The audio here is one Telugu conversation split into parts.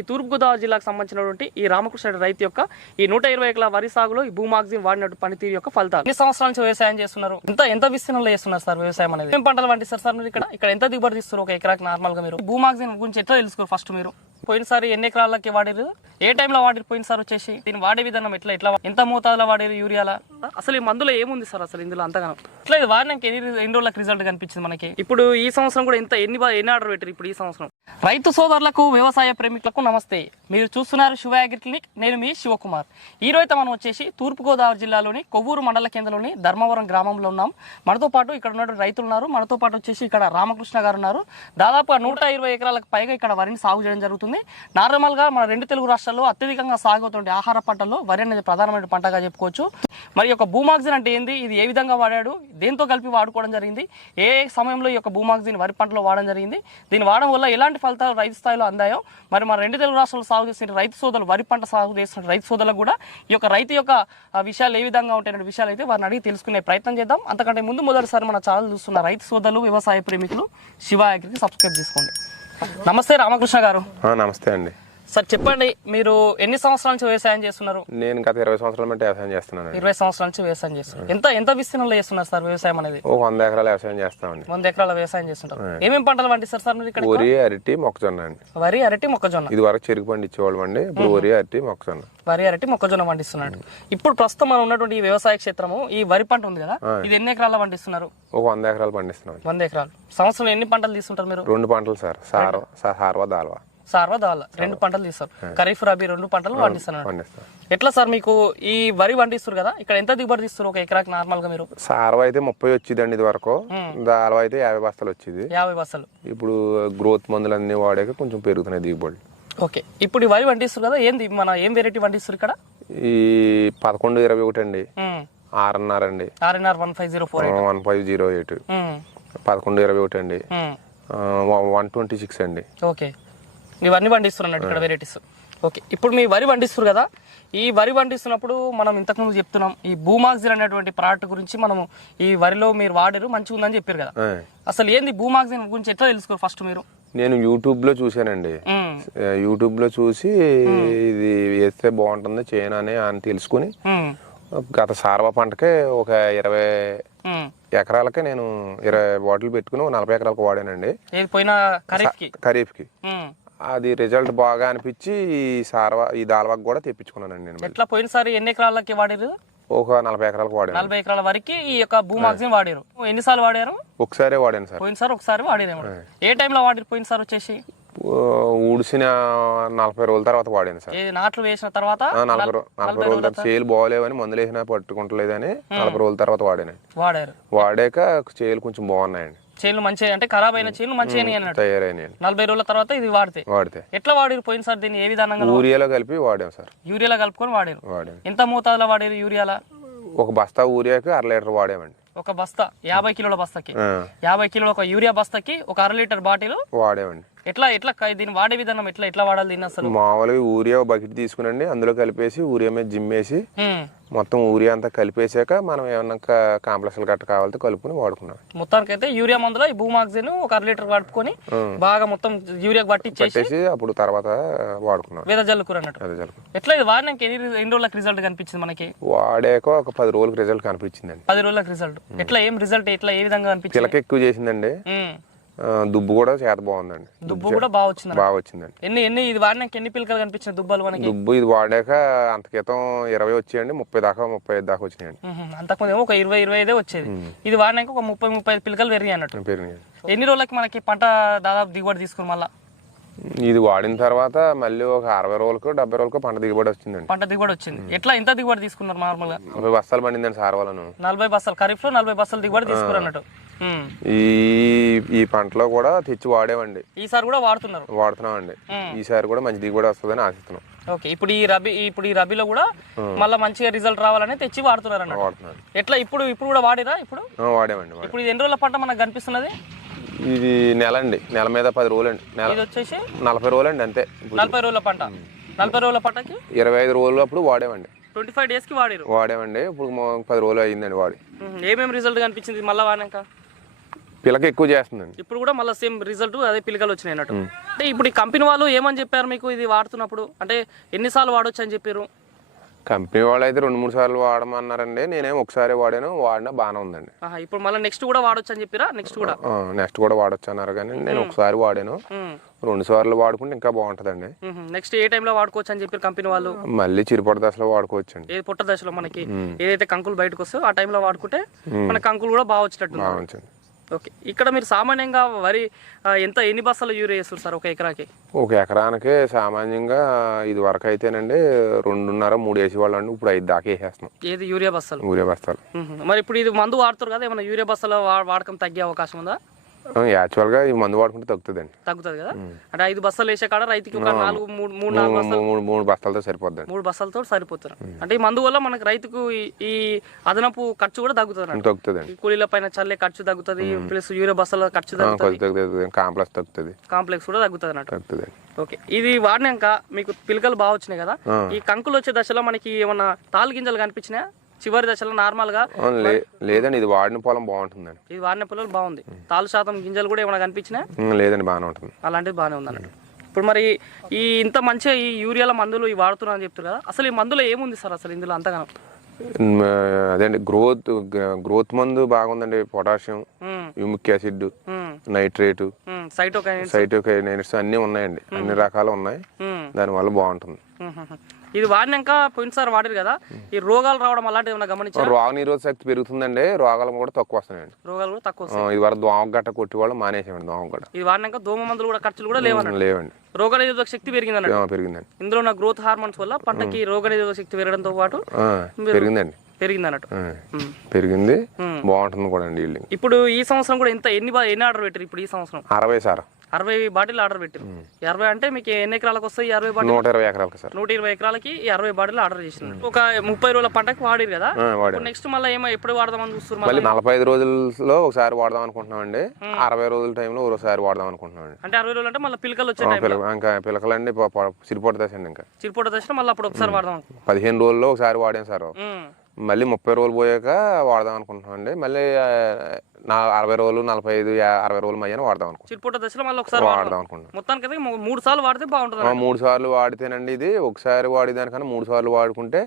ఈ తూర్పుగోదావరి జిల్లాకు సంబంధించినటువంటి ఈ రామకృష్ణ రైతు యొక్క ఈ నూట ఇరవై ఎకరాల వరి సాగులో ఈ భూమాగ్జిన్ వాడినట్టు పనితీరు యొక్క ఫలితాలు. ఎన్ని సంవత్సరాల నుంచి వ్యవసాయం చేస్తున్నారు? ఎంత ఎంత విస్తీర్ణంలో చేస్తున్నారు సార్ వ్యవసాయం అనేది? ఏం పంటలు పండిస్తారు సార్ మీరు ఇక్కడ? ఇక్కడ ఎంత దిగుబడి తీస్తారు ఒక ఎకరాకి నార్మల్గా మీరు? భూమాగ్జిన్ గురించి ఎట్లా తెలుసుకోరు ఫస్ట్ మీరు? పోయినసారి ఎన్ని ఎకరాలకి వాడిరు ఏ టైంలో వాడిరు పోయినసారి వచ్చేసి? దీన్ని వాడే విధానం ఎట్లా ఎట్లా ఎంత మోతాదులో వాడారు యూరియాల? అసలు ఈ మందులో ఏముంది సార్ అసలు ఇందులో అంతగానో? ఇట్లా వాడినాక ఎన్ని ఎన్ని రోజులకు రిజల్ట్ కనిపించింది మనకి? ఇప్పుడు ఈ సంవత్సరం కూడా ఎంత ఎన్ని ఎన్ని ఆర్డర్ పెట్టారు ఇప్పుడు ఈ సంవత్సరం? రైతు సోదరులకు వ్యవసాయ ప్రేమికులకు నమస్తే. మీరు చూస్తున్నారు శివ అగ్రి క్లినిక్. నేను మీ శివకుమార్. ఈ రోజు మనం వచ్చేసి తూర్పుగోదావరి జిల్లాలోని కొవ్వూరు మండల కేంద్రంలోని ధర్మవరం గ్రామంలో ఉన్నాం. మనతో పాటు ఇక్కడ ఉన్న రైతులు ఉన్నారు. మనతో పాటు వచ్చేసి ఇక్కడ రామకృష్ణ గారు ఉన్నారు. దాదాపుగా నూట ఇరవై ఎకరాలకు పైగా ఇక్కడ వరిని సాగు చేయడం జరుగుతుంది. నార్మల్గా మన రెండు తెలుగు రాష్ట్రాల్లో అత్యధికంగా సాగు అవుతుండే ఆహార పంటల్లో వరి అనేది ప్రధానమైన పంటగా చెప్పుకోవచ్చు. మరి యొక్క భూమాగ్జిన్ అంటే ఏంది? ఇది ఏ విధంగా వాడాడు? దేంతో కలిపి వాడుకోవడం జరిగింది? ఏ సమయంలో ఈ యొక్క భూమాగ్జిన్ వరి పంటలో వాడడం జరిగింది? దీన్ని వాడడం వల్ల ఎలా ఎలాంటి ఫలితాలు రైతు స్థాయిలో అందాయో మరి మన రెండు తెలుగు రాష్ట్రాల్లో సాగు చేసిన రైతు సోదరులు వరి పంట సాగు చేసిన రైతు సోదరులు కూడా ఈ యొక్క రైతు యొక్క విషయాలు ఏ విధంగా ఉంటాయనే విషయాలు అయితే వారిని అడిగి తెలుసుకునే ప్రయత్నం చేద్దాం. అంతకంటే ముందు మొదటిసారి మన ఛానల్ చూస్తున్న రైతు సోదరులు వ్యవసాయ ప్రేమికులు శివ అగ్రికి సబ్స్క్రైబ్ చేసుకోండి. నమస్తే రామకృష్ణ గారు. నమస్తే అండి. సార్ చెప్పండి మీరు ఎన్ని సంవత్సరాల నుంచి వ్యవసాయం చేస్తున్నారు? నేను గత ఇరవై సంవత్సరాల బట్టి వ్యవసాయం చేస్తున్నానండి. ఇరవై సంవత్సరాల నుంచి వ్యవసాయం చేస్తున్నారు. ఎంత ఎంత విస్తీర్ణంలో చేస్తున్నారు సార్ వ్యవసాయం అనేది? ఓ వంద ఎకరాల వ్యవసాయం చేస్తామండి. వంద ఎకరాల వ్యవసాయం చేస్తుంటారు. ఏమేమి పంటలు పండిస్తారు సార్ మీరు ఇక్కడ వరి అరటి మొక్కజొన్న అండి. వరి అరటి మొక్కజొన్న. ఇది వరకు చెరుకు పండి ఇచ్చేవాళ్ళం అండి. ఇప్పుడు వరి అరటి మొక్కజొన్న. వరి అరటి మొక్కజొన్న పండిస్తున్నాడు. ఇప్పుడు ప్రస్తుతం మనం ఉన్నటువంటి ఈ వ్యవసాయ క్షేత్రము ఈ వరి పంట ఉంది కదా ఇది ఎన్ని ఎకరాల పండిస్తున్నారు? ఒక వంద ఎకరాలు పండిస్తున్నాం వంద ఎకరాలు. సంవత్సరం ఎన్ని పంటలు తీసుకుంటారు మీరు? రెండు పంటలు సార్ సార్ సార్వ దాల్వా. సార్వ దాల రెండు పంటలు తీస్తారు. ఖరీఫ్ రబీ రెండు పంటలు పండిస్తున్నారు పండిస్తాం ఎట్లా సార్ మీకు ఈ వరి పండిస్తారు కదా ఇక్కడ ఎంత దిగుబడి తీస్తారు ఒక ఎకరాకి నార్మల్గా మీరు? సార్వ అయితే ముప్పై వచ్చిందండి ఇది వరకు. దాల్వ అయితే యాభై బస్తాలు వచ్చింది. యాభై బస్సలు ఇప్పుడు గ్రోత్ మందులు అన్ని వాడాక కొంచెం పెరుగుతున్నాయి దిగుబడి. ఓకే. ఇప్పుడు ఈ వరి పండిస్తారు కదా ఏంది మన ఏం వెరైటీ పండిస్తారు ఇక్కడ? ఈ పదకొండు ఇరవై ఒకటి అండి. ఆరున్నర అండి. RNR one five zero four one five zero eight. పదకొండు ఇరవై ఒకటి అండి. వన్ ట్వంటీ సిక్స్ అండి. ఓకే. ఇవన్నీ పండిస్తున్నట్టు ఇక్కడ వెరైటీస్ ఓకే ఇప్పుడు మీ వరి పండిస్తారు కదా ఈ వరి పండిస్తున్నప్పుడు మనం ఇంతకుముందు చెప్తున్నాం ఈ భూమాగ్జిన్ అనేటువంటి ప్రోడక్ట్ గురించి మనము ఈ వరిలో మీరు వాడారు మంచిగా ఉందని చెప్పారు కదా. అసలు ఏంది భూమాగ్జిన్ గురించి ఎట్లా తెలుసుకోరు ఫస్ట్ మీరు? నేను యూట్యూబ్లో చూశానండి ఆ, యూట్యూబ్లో చూసి ఇది వేస్తే బాగుంటుంది చేయను అని అని తెలుసుకుని గత సార్వ పంటకే ఒక ఇరవై. ఎకరాలకి నేను ఇరవై బాటిల్ పెట్టుకుని నలభై ఎకరాలకు వాడానండి. ఖరీఫ్కి. అది రిజల్ట్ బాగా అనిపించి ఈ సార్వ ఈ దాల్వాకి కూడా తెప్పించుకున్నానండి నేను మళ్ళీ. ఎట్లా పోయినసారి ఎన్ని ఎకరాలకి వాడారు ఒక నలభై ఎకరాలకు వాడాను. నలభై ఎకరాల వరకు ఈ యొక్క భూమాగ్జిన్ వాడారు. ఎన్నిసార్లు వాడారు? ఒకసారే వాడాను సార్. పోయినసారి ఒకసారి వాడారేమో. ఏ టైంలో వాడారు పోయినసారి వచ్చేసి? ఊ- ఊడిసిన నలభై రోజుల తర్వాత వాడాను సార్. ఏ నాట్లు వేసిన తర్వాత? ఆ, నలభై రో- నలభై రోజుల తర్వాత చేలు బాగోలేవని మందులు వేసినా పట్టుకుంటలేదని నలభై రోజుల తర్వాత వాడాను వాడారు. వాడాక చేలు కొంచెం బాగున్నాయండి. చేనులు మంచిగా అంటే ఖరాబ్ అయిన చేనులు అన్నట్టు. తయారైనాయండి నలభై రోజుల తర్వాత ఇది వాడితే. వాడితే. ఎట్లా వాడిరు? పోయిన సార్ దీన్ని ఏ విధానంగా యూరియాలో కలిపి వాడాం సార్. యూరియాలో కలుపుకొని వాడారు. వాడాం. ఎంత మోతాదులో వాడారు యూరియాల? ఒక బస్తా ఊరియాకి అర లీటర్ వాడామండి. ఒక బస్తా యాభై కిలోల బస్తాకి. యాభై కిలోల ఒక యూరియా బస్తాకి ఒక అర లీటర్ బాటిల్ వాడామండి. ఎట్లా ఎట్లా దీన్ని వాడే విధానం ఎట్లా ఎట్లా వాడాలి దీన్ని అసలు? మామూలుగా ఒక బకెట్ తీసుకునండి అందులో కలిపేసి ఊరియా మీద జిమ్మేసి ఉమ్. మొత్తం ఊరియా అంతా కలిపేసాక మనం ఏమన్నా కాంప్లెక్స్లు గట్ట కావాలితే కలుపుకొని వాడుకున్నాం మొత్తానికి అయితే యూరియా మందులో ఈ భూమాక్సిన్ ఒక అర లీటర్ కలుపుకొని బాగా మొత్తం యూరియా పట్టించేసి అప్పుడు తర్వాత వాడుకున్నాం. వేద జల్లుకూర అన్నట్టు. ఎట్లా ఇది వాడినాక ఎన్ని రోజులకు రిజల్ట్ కనిపించింది మనకి? వాడాక ఒక పది రోజులకు రిజల్ట్ కనిపించిందండి. పది రోజులకు రిజల్ట్. ఎట్లా ఏం రిజల్ట్ ఎట్లా ఏ విధంగా కనిపించింది? ఎక్కువ చేసిందండి. దుబ్బు కూడా చేత బాగుందండి. దుబ్బు కూడా బాగా వచ్చింది బాగా వచ్చిందండి ఎన్ని ఎన్ని ఇది వాడినాక ఎన్ని పిలకలు కనిపించాయి దుబ్బలు మనకి? దుబ్బు ఇది వాడాక అంత క్రితం ఇరవై వచ్చాయండి ముప్పై దాకా ముప్పై ఐదు దాకా వచ్చినాయండి. అంతకుముందు ఏమో ఒక ఇరవై ఇరవై ఐదే వచ్చేది. ఇది వాడినాక ఒక ముప్పై ముప్పై ఐదు పిలకలు పెరిగాయి అన్నట్టు. పెరిగినాయి. ఎన్ని రోజులకి మనకి పంట దాదాపు దిగుబడి తీసుకుని మళ్ళా? ఇది వాడిన తర్వాత మళ్ళీ ఒక అరవై రోజులకు డెబ్బై రోజులకు పంట దిగుబడి వచ్చిందండి. పంట దిగుబడి వచ్చింది. ఎట్లా ఎంత దిగుబడి తీసుకున్నారు నార్మల్గా నలభై బస్తాలు పండిందండి సార్ వాళ్ళను నలభై బస్తాలు ఖరీఫ్లో నలభై బస్తాలు దిగుబడి తీసుకున్నారు అన్నట్టు. ఈ ఈ పంటలో కూడా తెచ్చి వాడేవండి. ఈసారి కూడా వాడుతున్నారు? వాడుతున్నామండి. ఈసారి కూడా మంచి దిగుబడి వస్తుందని ఆశిస్తున్నాం. ఓకే ఇప్పుడు ఈ రబీ ఇప్పుడు ఈ రబీలో కూడా మళ్ళీ మంచిగా రిజల్ట్ రావాలని తెచ్చి వాడుతున్నారు ఎట్లా ఇప్పుడు ఇప్పుడు కూడా వాడిరా ఇప్పుడు? వాడామండి వాడాం. ఇప్పుడు ఇది ఎన్ని రోజుల పంట మనకు కనిపిస్తున్నది? ఇది నెల అండి నెల మీద పది రోజులండి. నెల ఇది వచ్చేసి? నలభై రోజులండి అంతే. ఇప్పుడు నలభై రోజుల పంట. నలభై రోజుల పంటకి? ఇరవై ఐదు రోజులు అప్పుడు వాడామండి ట్వంటీ ఫైవ్ డేస్కి వాడిరు. వాడామండి ఇప్పుడు పది రోజులు అయ్యిందండి వాడి. మ్మ్. ఏమేమి రిజల్ట్ కనిపించింది మళ్ళీ వాడినాక? పిల్లకి ఎక్కువ చేస్తుందండి. ఇప్పుడు కూడా మళ్ళీ సేమ్ రిజల్ట్ అదే పిలకలు వచ్చినాయి అన్నట్టు. అంటే ఇప్పుడు ఈ కంపెనీ వాళ్ళు ఏమని చెప్పారు మీకు ఇది వాడుతున్నప్పుడు? అంటే ఎన్నిసార్లు వాడొచ్చు అని చెప్పారు? కంపెనీ వాళ్ళు అయితే రెండు మూడు సార్లు వాడమన్నారండి. నేనేం ఒకసారి వాడాను వాడినా బాగానే ఉందండి. ఆహా, ఇప్పుడు మళ్ళీ నెక్స్ట్ కూడా వాడొచ్చు అని చెప్పారా? నెక్స్ట్ కూడా? నెక్స్ట్ కూడా వాడొచ్చు అన్నారు కానీ నేను ఒకసారి వాడాను. రెండు సార్లు వాడుకుంటే ఇంకా బాగుంటుందండి. నెక్స్ట్ ఏ టైంలో వాడుకోవచ్చు అని చెప్పారు కంపెనీ వాళ్ళు? మళ్ళీ చిరుపడి దశలో వాడుకోవచ్చండి. ఏ పుట్ట దశలో మనకి? ఏదైతే కంకులు బయటకు వస్తాయో ఆ టైంలో వాడుకుంటే మన కంకులు కూడా బాగా వచ్చేటట్టు బాగుంటుంది ఓకే. ఇక్కడ మీరు సామాన్యంగా వరి ఎంత ఎన్ని బస్తాలు యూరియా వేస్తారు సార్ ఒక ఎకరాకి? ఒక ఎకరానికి సామాన్యంగా ఇది వరకు అయితేనండి రెండున్నర మూడు వేసి వాళ్ళండి ఇప్పుడు ఐదు దాకా వేసేస్తున్నాం. ఏది? యూరియా బస్తాలు. ఊరే బస్తాలు. మరి ఇప్పుడు ఇది మందు వాడుతారు కదా ఏమైనా యూరియా బస్తాల వాడకం తగ్గే అవకాశం ఉందా? యాక్చువల్గా ఈ మందు వాడుకుంటే తగ్గుతుందండి. తగ్గుతుంది కదా? అంటే ఐదు బస్తాలు వేసే కాడ రైతుకి ఒక నాలుగు మూడు మూడు నాలుగు మూడు మూడు మూడు బస్తాలతో సరిపోద్దండి. మూడు బస్తాలతో సరిపోతారు. అంటే ఈ మందు వల్ల మనకి రైతుకు ఈ- అదనపు ఖర్చు కూడా తగ్గుతుంది ఈ కూలీల పైన చల్లే ఖర్చు తగ్గుతుంది ప్లస్ యూరియా బస్తాల ఖర్చు తగ్గుతుంది. తగ్గుతుంది కాంప్లెక్స్ తగ్గుతుంది. కాంప్లెక్స్ కూడా తగ్గుతుంది అన్నట్టు ఓకే. ఇది వాడినాక మీకు పిలకలు బాగా వచ్చినాయి కదా. ఈ కంకులు వచ్చే దశలో మనకి ఏమన్నా తాలు గింజలు కనిపించినా చివరి దశలో నార్మల్గా ఆ, లే లేదండి ఇది వాడిన పొలం బాగుంటుందండి. ఇది వాడిన పిల్లలు బాగుంది. తాలు శాతం గింజలు కూడా ఏమైనా కనిపించినా? లేదండి బాగానే ఉంటుంది. అలాంటిది బాగానే ఉంది అన్నట్టు ఇప్పుడు మరి ఈ ఇంత మంచిగా ఈ యూరియాల మందులు ఇవి వాడుతున్నా అని చెప్తారు కదా అసలు ఈ మందులో ఏముంది సార్ అసలు ఇందులో అంతగానం? అదేండి గ్రోత్ గ్రోత్ మందు బాగుందండి potassium humic acid nitrate cytokinins అన్నీ ఉన్నాయండి అన్ని రకాలు ఉన్నాయి. దానివల్ల బాగుంటుంది. ఇది వాడినాక పోయినసారి వాడారు కదా ఈ రోగాలు రావడం అలాంటివి ఏమైనా గమనించారు? రోగ నిరోధక శక్తి పెరుగుతుందండి. రోగాలు కూడా తక్కువ వస్తున్నాయండి. రోగాలు కూడా తక్కువ వస్తాయి. ఇది వరకు దోమ గట్ట కొట్టి వాళ్ళు మానేసామండి దోమ గట్ట. ఇది వాడినాక దోమ మందులు కూడా ఖర్చులు కూడా లేవన్నట్టు. లేవండి రోగ నిరోధక శక్తి పెరిగింది అన్నట్టు ఆ, పెరిగిందండి. ఇందులో ఉన్న గ్రోత్ హార్మోన్స్ వల్ల పంటకి రోగ నిరోధక శక్తి పెరగడంతో పాటు పెరిగిందండి. పెరిగింది అన్నట్టు. పెరిగింది. బాగుంటుంది కూడా అండి ఇప్పుడు ఈ సంవత్సరం కూడా ఎంత ఎన్ని ఎన్ని ఆర్డర్ పెట్టారు ఇప్పుడు ఈ సంవత్సరం? అరవై సార్. అరవై బాటిల్ ఆర్డర్ పెట్టారు అరవై అంటే మీకు ఎన్ని ఎకరాలకు వస్తాయి అరవై బాటిల్? నూట ఇరవై ఎకరాలకి సార్. నూట ఇరవై ఎకరాలకి అరవై బాటిల్ ఆర్డర్ చేసినారు. ఒక ముప్పై రోజుల పంటకి వాడిరు. కదా నెక్స్ట్ మళ్ళీ ఏమో ఎప్పుడు వాడదామని చూస్తున్నారు మళ్ళీ నలభై ఐదు రోజుల్లో ఒకసారి వాడదాం అనుకుంటున్నామండి అరవై రోజుల టైంలో ఒకసారి వాడదాం అనుకుంటున్నామండి అంటే అరవై రోజులు అంటే మళ్ళీ పిలకలు వచ్చే ఆ, టైం పిలక ఇంకా పిలకలండి సిరిపోటు దశండి ఇంకా. చిరుపూట దశలో మళ్ళీ అప్పుడు ఒకసారి వాడదాం అనుకుంటున్నాం. పదిహేను రోజుల్లో ఒకసారి వాడాం సార్. మళ్ళీ ముప్పై రోజులు పోయాక వాడదాం అనుకుంటున్నామండి మళ్ళీ ఆ, నా అరవై రోజులు నలభై ఐదు అరవై రోజుల మధ్యన వాడదాం అనుకుంటున్నాం. చిరుపూట దశలో మళ్ళీ ఒకసారి వాడదాం అనుకుంటున్నాం. మొత్తానికి మూడు సార్లు వాడితే బాగుంటుంది మూడు సార్లు వాడితేనండి ఇది. ఒకసారి వాడేదానికన్నా మూడు సార్లు వాడుకుంటే.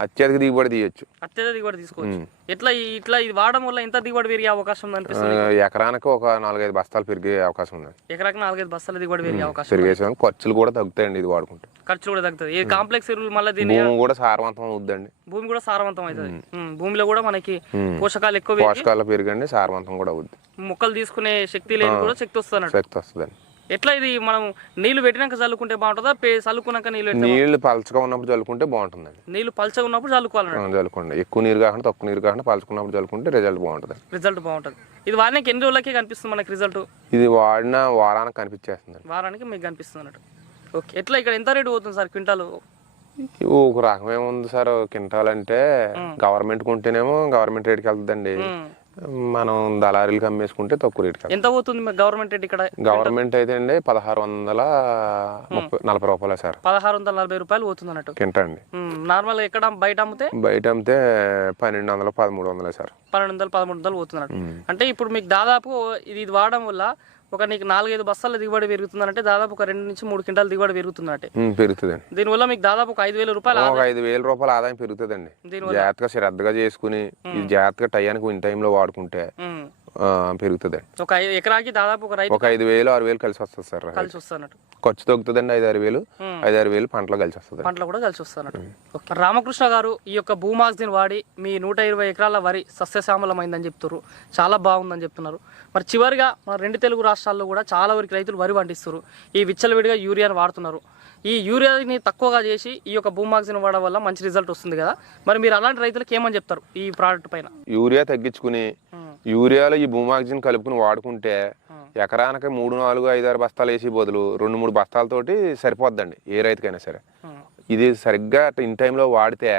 అత్యధిక దిగుబడి తీయొచ్చు. అత్యధిక దిగుబడి తీసుకోవచ్చు. ఎట్లా ఈ- ఇట్లా ఇది వాడడం వల్ల ఎంత దిగుబడి పెరిగే అవకాశం ఉంది ఎకరానికి ఒక నాలుగైదు బస్తాలు పెరిగే అవకాశం ఉంది. ఎకరాకి నాలుగైదు బస్తాల దిగుబడి పెరిగే అవకాశం పెరిగేసే ఖర్చులు కూడా తగ్గుతాయండి ఇది వాడుకుంటే. ఖర్చు కూడా తగ్గుతుంది ఈ కాంప్లెక్స్ ఎరువులు మళ్ళీ దీని భూమి కూడా సారవంతం అవుద్దండి. భూమి కూడా సారవంతం అవుతుంది. భూమిలో కూడా మనకి. పోషకాలు ఎక్కువ పోషకాలు పెరిగండి సారవంతం కూడా అవుద్ది. మొక్కలు తీసుకునే శక్తి లేని కూడా శక్తి వస్తుంది. శక్తి వస్తుందండి. ఎట్లా ఇది మనం నీళ్ళు పెట్టినాక చల్లుకుంటే బాగుంటుందా? చల్లుకున్నాక నీళ్ళు నీళ్ళు పలచగా ఉన్నప్పుడు చల్లుకుంటే బాగుంటుందండి. నీళ్ళు పల్చగా ఉన్నప్పుడు చల్లుకోవాలన్నట్టు. ఆ, చల్లుకోండి. ఎక్కువ నీరు కాకుండా తక్కువ నీరు కాకుండా పలుచుకున్నప్పుడు చల్లుకుంటే రిజల్ట్ బాగుంటుంది రిజల్ట్ బాగుంటుంది. ఇది వారానికి ఎన్ని రోజులకి కనిపిస్తుంది మనకి రిజల్ట్? ఇది వాడిన వారానికి కనిపించేస్తుందండి. వారానికి మీకు కనిపిస్తుంది అన్నట్టు ఓకే. ఎట్లా ఇక్కడ ఎంత రేటు పోతుంది సార్ క్వింటాలు? ఒక రకం ఏముంది సార్? కింటాల్ అంటే గవర్నమెంట్ కొంటేనేమో గవర్నమెంట్ రేట్కి వెళ్తుందండి. మనం దళారీలకు అమ్మేసుకుంటే తక్కువ రేట్కి వెళ్తుంది ఎంత పోతుంది గవర్నమెంట్ రేట్ ఇక్కడ? గవర్నమెంట్ అయితే అండి పదహారు వందల ముప్పై నలభై రూపాయలే సార్. పదహారు వందల నలభై రూపాయలు పోతుంది అన్నట్టు. కింటా అండి నార్మల్ ఎక్కడ బయట అమ్మితే? బయట అమ్మితే పన్నెండు వందలు పదమూడు వందలే సార్. పన్నెండు వందలు పదమూడు వందలు పోతుంది అన్నట్టు. అంటే ఇప్పుడు మీకు దాదాపు ఇది వాడడం వల్ల ఒక నీకు నాలుగైదు బస్తాల దిగుబడి పెరుగుతుందంటే దాదాపు ఒక రెండు నుంచి మూడు క్వింటాల దిగుబడి పెరుగుతుందంటే. ఉమ్, పెరుగుతుందండి. దీనివల్ల మీకు దాదాపు ఒక ఐదు వేల రూపాయలు ఒక ఐదు వేల రూపాయల ఆదాయం పెరుగుతుందండి. జాగ్రత్తగా శ్రద్ధగా చేసుకుని జాగ్రత్తగా టయానికి ఇన్ టైంలో వాడుకుంటే ఉమ్. ఆ, పెరుగుతుందండి. ఒక ఐదు ఎకరాకి దాదాపు ఒక రైతు ఒక ఐదు వేలు ఆరు వేలు కలిసి వస్తుంది సార్ కలిసి వస్తున్నట్టు ఖర్చు తగ్గుతుందండి ఐదు ఆరు వేలు. ఐదు ఆరు వేలు పంటలో కలిసి వస్తుంది. పంటలు కూడా కలిసి వస్తున్నట్టు. రామకృష్ణ గారు ఈ యొక్క భూమాక్సిన్ వాడి మీ నూట ఇరవై ఎకరాల వరి సస్యశ్యామలమైందని చెప్తున్నారు చాలా బాగుందని చెప్తున్నారు. మరి చివరిగా మన రెండు తెలుగు రాష్ట్రాల్లో కూడా చాలా వరకు రైతులు వరి పండిస్తారు ఈ విచ్చలవిడిగా యూరియాని వాడుతున్నారు. ఈ యూరియాని తక్కువగా చేసి ఈ యొక్క భూమాక్సిన్ వాడడం వల్ల మంచి రిజల్ట్ వస్తుంది కదా. మరి మీరు అలాంటి రైతులకు ఏమని చెప్తారు ఈ ప్రోడక్ట్ పైన? యూరియా తగ్గించుకుని. యూరియాలో ఈ భూమాక్సిజన్ కలుపుకుని వాడుకుంటే ఎకరానికి మూడు నాలుగు ఐదు ఆరు బస్తాలు వేసి బదులు రెండు మూడు బస్తాలతోటి సరిపోద్దండి ఏ రైతుకైనా సరే. ఇది సరిగ్గా ఇన్ టైంలో వాడితే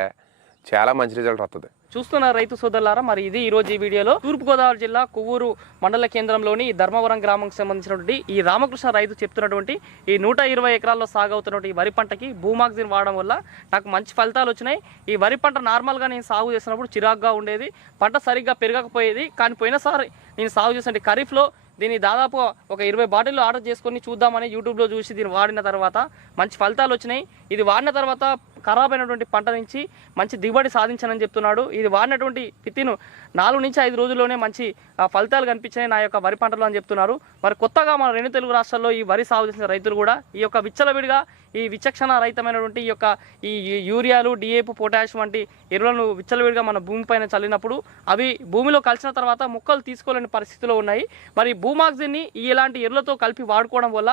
చాలా మంచి రిజల్ట్ వస్తుంది చూస్తున్న రైతు సోదరులారా మరి ఇది ఈరోజు ఈ వీడియోలో తూర్పుగోదావరి జిల్లా కొవ్వూరు మండల కేంద్రంలోని ధర్మవరం గ్రామంకి సంబంధించినటువంటి ఈ రామకృష్ణ రైతు చెప్తున్నటువంటి ఈ నూట ఇరవై ఎకరాల్లో సాగవుతున్నటువంటి ఈ వరి పంటకి భూమాక్సిన్ వాడడం వల్ల నాకు మంచి ఫలితాలు వచ్చినాయి. ఈ వరి పంట నార్మల్గా నేను సాగు చేసినప్పుడు చిరాగ్గా ఉండేది పంట సరిగ్గా పెరగకపోయేది. కానీ పోయినసారి నేను సాగు చేసిన ఖరీఫ్లో దీన్ని దాదాపు ఒక ఇరవై బాటిల్ ఆర్డర్ చేసుకొని చూద్దామని యూట్యూబ్లో చూసి దీన్ని వాడిన తర్వాత మంచి ఫలితాలు వచ్చినాయి. ఇది వాడిన తర్వాత ఖరాబ్ అయినటువంటి పంట నుంచి మంచి దిగుబడి సాధించానని చెప్తున్నాడు. ఇది వాడినటువంటి విత్తిన్ నాలుగు నుంచి ఐదు రోజుల్లోనే మంచి ఫలితాలు కనిపించినాయి నా యొక్క వరి పంటలో అని చెప్తున్నారు. మరి కొత్తగా మన రెండు తెలుగు రాష్ట్రాల్లో ఈ వరి సాగు చేసిన రైతులు కూడా ఈ యొక్క విచ్చలవిడిగా ఈ విచక్షణ రహితమైనటువంటి ఈ యొక్క ఈ ఈ యూరియాలు డిఏపు పొటాష్ వంటి ఎరువులను విచ్చలవిడిగా మన భూమిపైన చల్లినప్పుడు అవి భూమిలో కలిసిన తర్వాత మొక్కలు తీసుకోలేని పరిస్థితిలో ఉన్నాయి. మరి భూమాక్సిన్ని ఇలాంటి ఎరువులతో కలిపి వాడుకోవడం వల్ల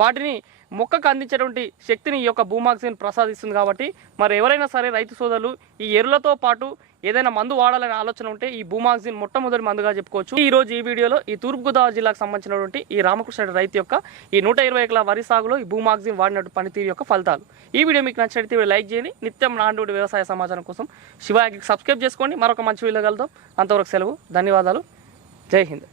వాటిని మొక్కకు అందించేటువంటి శక్తిని ఈ యొక్క భూమాక్సిన్ ప్రసాదిస్తుంది కాబట్టి మరి ఎవరైనా సరే రైతు సోదరులు ఈ ఎరువులతో పాటు ఏదైనా మందు వాడాలనే ఆలోచన ఉంటే ఈ భూమాక్సిన్ మొట్టమొదటి మందుగా చెప్పుకోవచ్చు. ఈ రోజు ఈ వీడియోలో ఈ తూర్పుగోదావరి జిల్లాకు సంబంధించినటువంటి ఈ రామకృష్ణ రైతు యొక్క ఈ నూట ఇరవై ఎకరాల వరి సాగులో ఈ భూమాక్సిన్ వాడినట్టు పనితీరు యొక్క ఫలితాలు. ఈ వీడియో మీకు నచ్చినట్టు లైక్ చేయండి. నిత్యం నాండు వ్యవసాయ సమాచారం కోసం శివాకి సబ్స్క్రైబ్ చేసుకోండి. మరొక మంచి వీడియో కలుద్దాం. అంతవరకు సెలవు. ధన్యవాదాలు. జై హింద్.